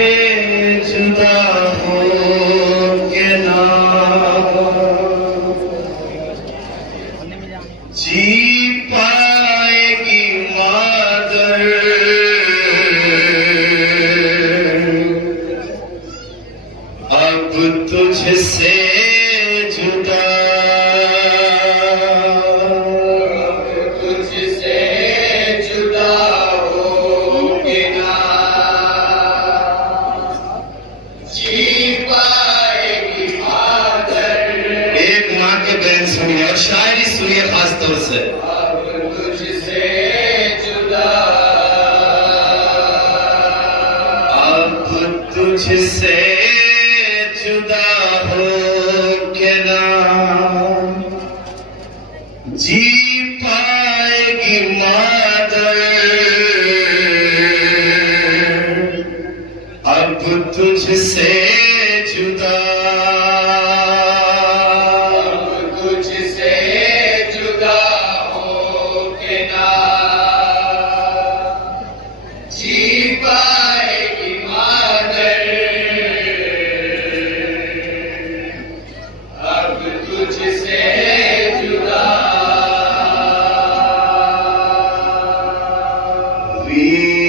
जुदा हो के ना जी पाएगी मादर, अब तुझसे जुदा, सुनिए और शायरी सुनिए खास तौर से। अब तुझसे जुदा, अब तुझसे जुदा हो के ना जी पाएगी मादर, अब तुझसे जुदा,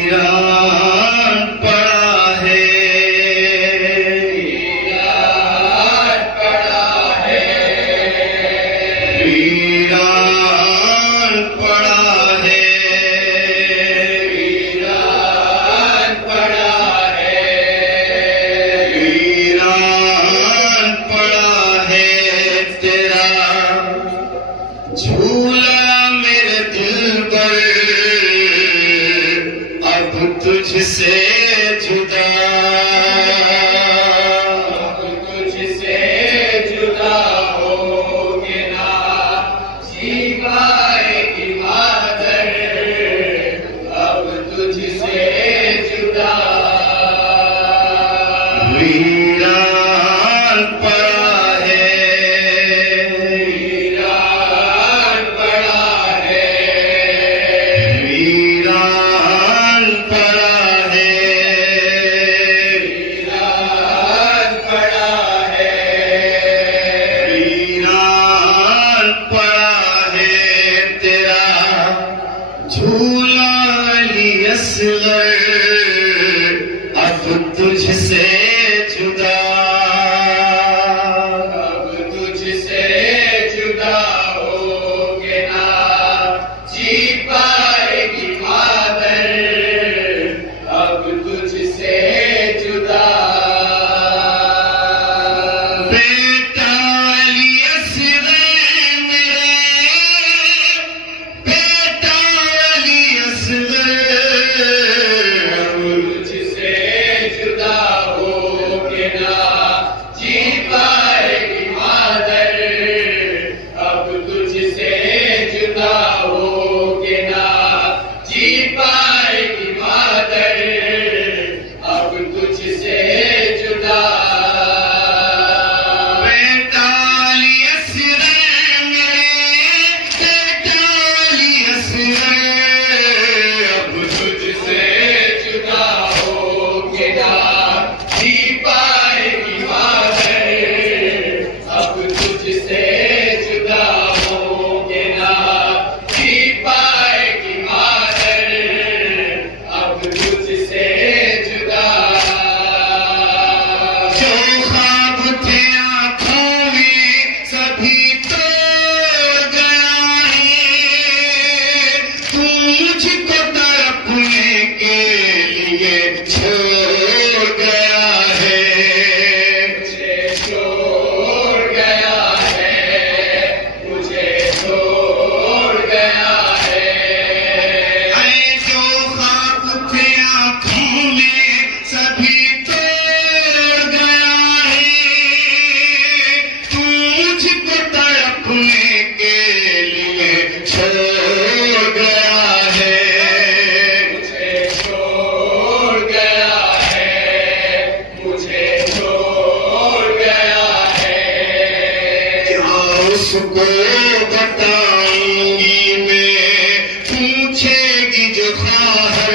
वीरान पड़ा है, वीरान पड़ा है, वीरान पड़ा है, वीरान पड़ा है, वीरान पड़ा है तेरा झूला मेरे दिल पर, अब तुझसे जुदा, अब तुझसे जुदा हो के ना जी पाएगी मादर, अब तुझसे जुदा, वीरान पड़ा है, वीरान पड़ा है, वीरान पड़ा है, वीरान पड़ा है, वीरान पड़ा है तेरा झूला अली असगर, अब तुझसे जुदा, अब तुझसे जुदा हो के ना जी पाएगी मादर, अब तुझसे जुदा, बेटा अली असगर मेरा, बेटा अली असगर, तुझसे जुदा हो के ना जी पाएगी मादर, अब तुझसे जुदा हो के ना जी पाएगी मादर, अब तुझसे जुदा, बेटा अली असगर मेरे, बेटा अली असगर, अब तुझसे जुदा हो के ना जी पाएगी मादर, अब तुझसे जुदा हो के ना जी पाएगी मादर, अब तुझसे जुदा, जो ख्वाब थे आँखों में सभी तोड़ गया है, तू मुझको तड़पने के लिए छोड़ गया है, मुझे छोड़ गया है, मुझे छोड़ गया है, ऐ जो ख्वाब थे आँखों में सभी तोड़ गया है, तू मुझको तड़पने के लिए छोड़ गया है, मुझे छोड़ गया है, मुझे छोड़ गया है, क्या उसको बताऊंगी मैं, पूछेगी जो ख्वाहर,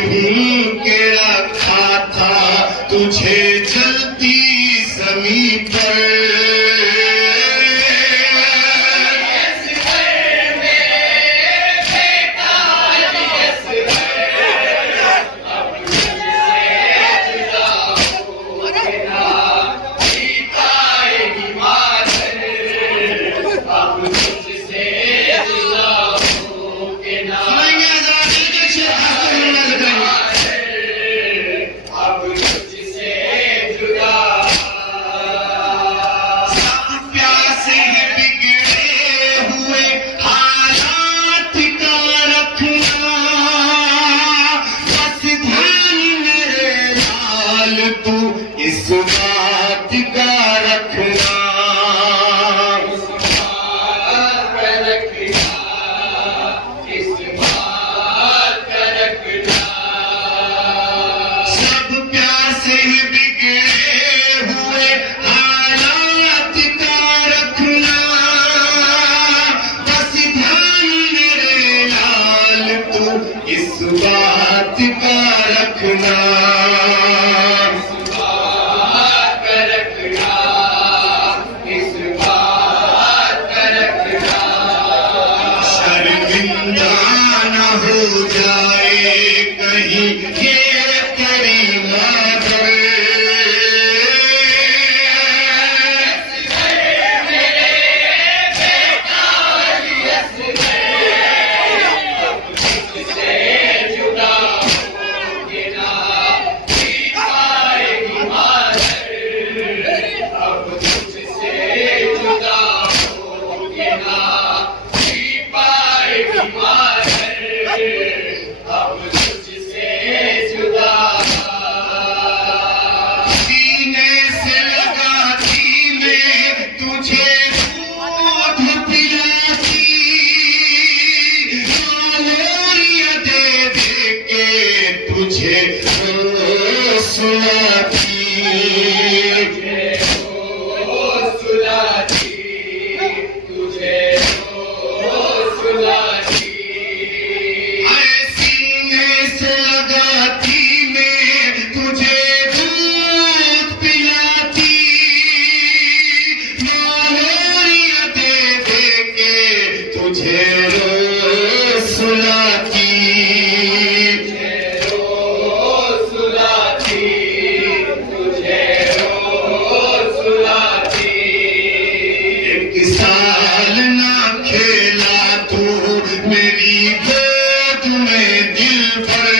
हूँ के रखा था तुझे जलती जमी पर। तू इस बात का रखना, इस बात का रखना, इस बात का रखना। सब प्यासे बिगड़े हुए हालात का रखना, बस ध्यान मेरे लाल तू इस बात का रखना। हो जाए कहीं ये तेरी मदद, तुझे सुनाती, सुनाती, तुझे सुनाती। सीने से लगाती मैं तुझे दूध पिलाती, मालोरिया दे दे के तुझे रोज सुनाती। साल ना खेला तू मेरी गोद में दिल भर,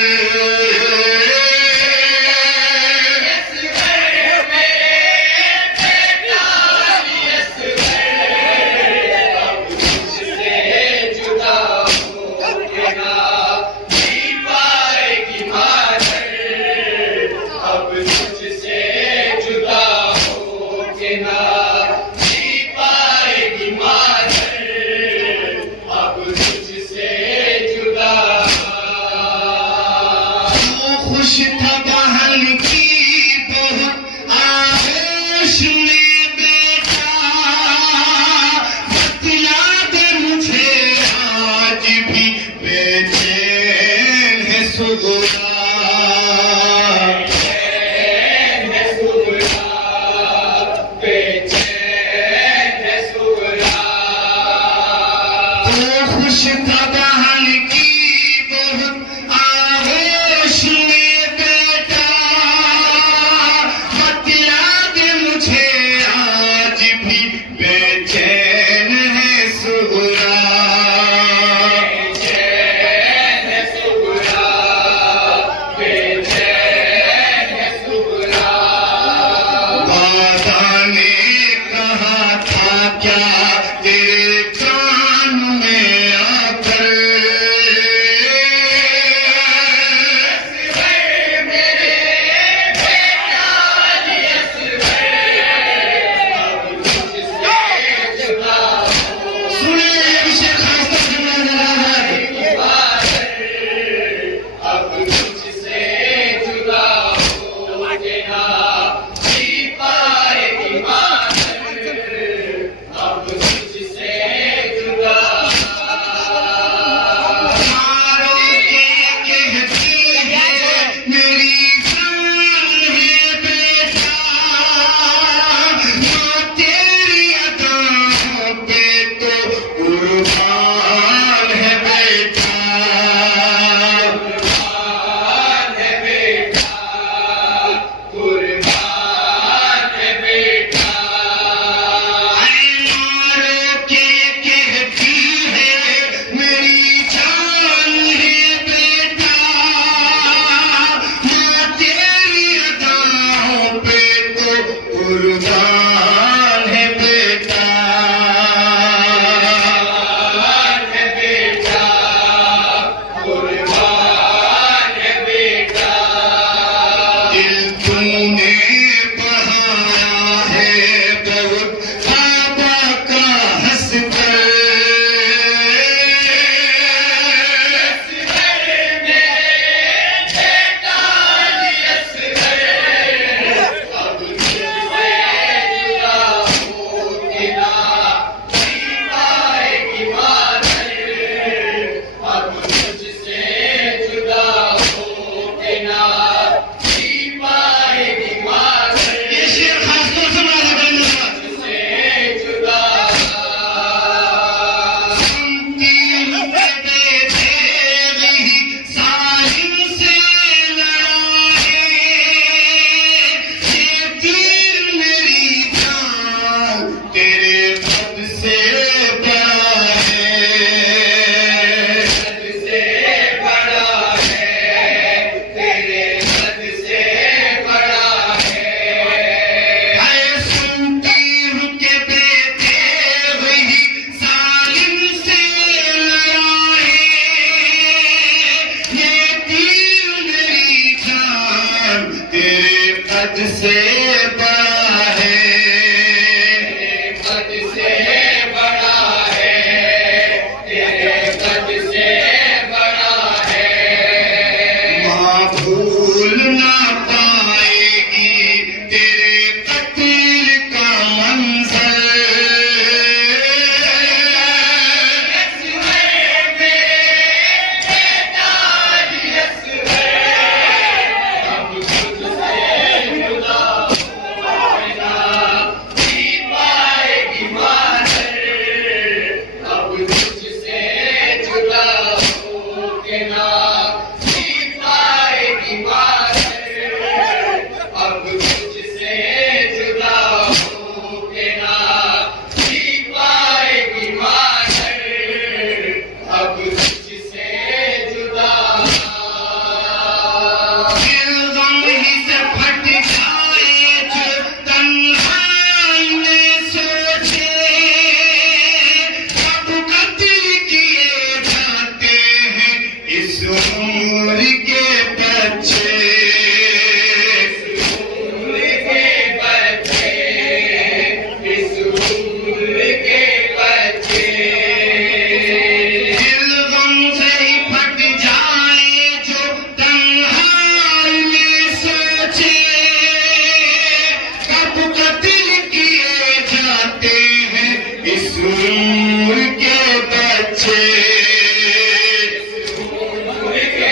जुदा हो के ना जी पाएगी माधर, अब तुझसे जुदा हो के ना खुश था बहन की बहुत आगोश में बेटा, बतला दे मुझे आज भी बेचैन है सुगुना, बेचैन है सुगुना। तो खुश था बहन की बहुत आगोश में बेटा, बतला दे मुझे आज भी बेचैन है सुगुना, बेचैन है सुगुना, बेचैन कद से बड़ा है, कद से बड़ा है, तेरे कद से बड़ा है। माँ भूल ना पाएगी तेरे कत्ल का मंजर। के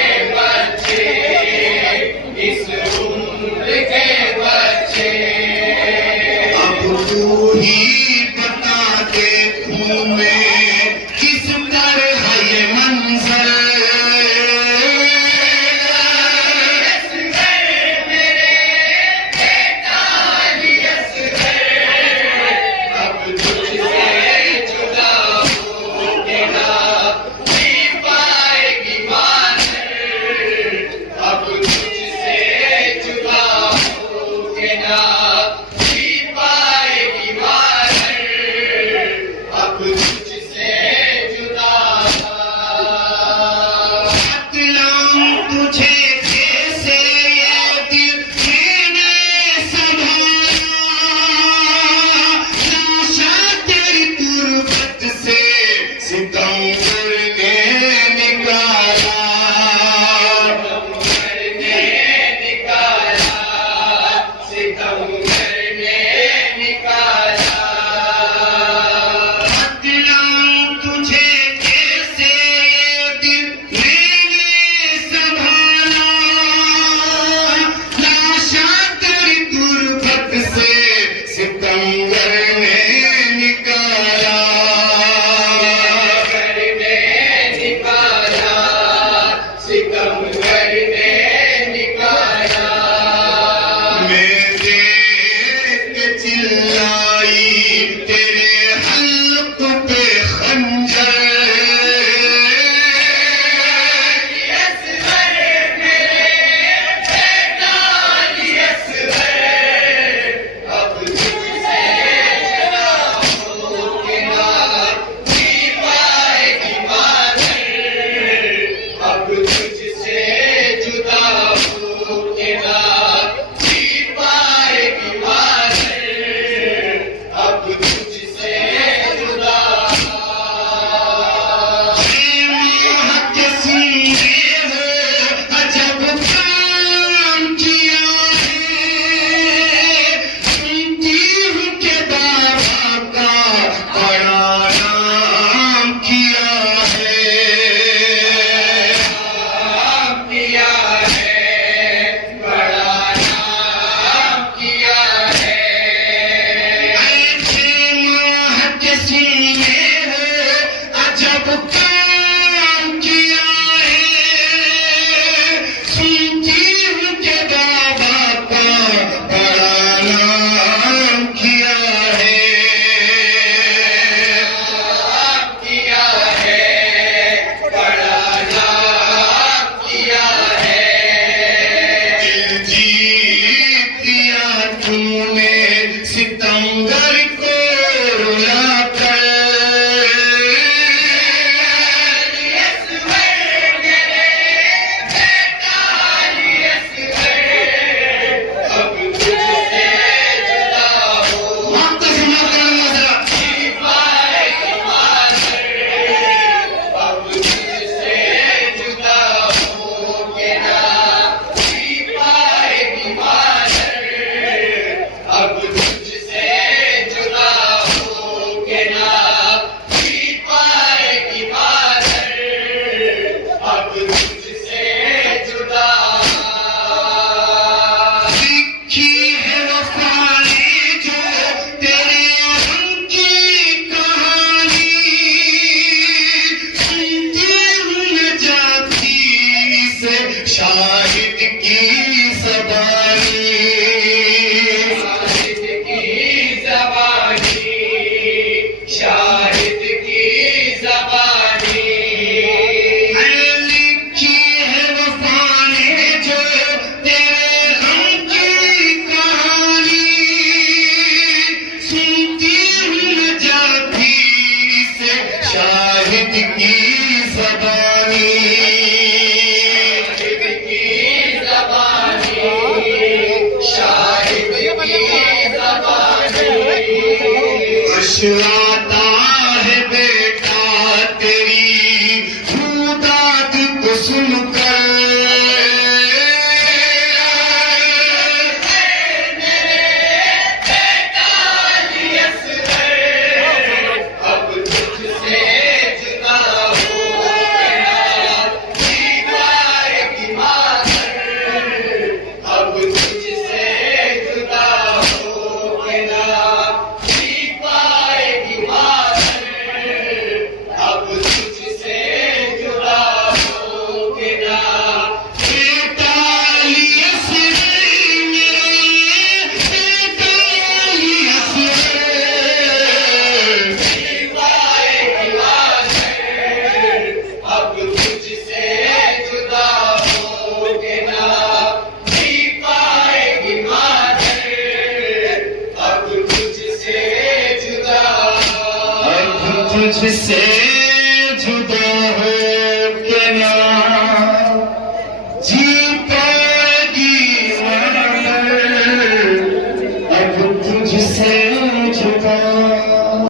की ज़बानी शाहिद की ज़बानी शाहिद की ज़बानी लिखी है वफा ने जो तेरे गम की कहानी सुनती हूँ न जाती से शाहिद की ज़बानी शाहिद की ज़बानी आता है बेटा तेरी खुदात को सुनकर अब तुझसे जुदा हो गया दीवार की मातर अब तुझसे जुदा हो गया दीवार की मातर अब तुझसे जुदा हो गया बेटा यसर मेरे बेटा यसर दीवार की मातर अब तुझसे जुदा हो गया दीवार की मातर अब तुझसे जुदा अब तुझसे जुदा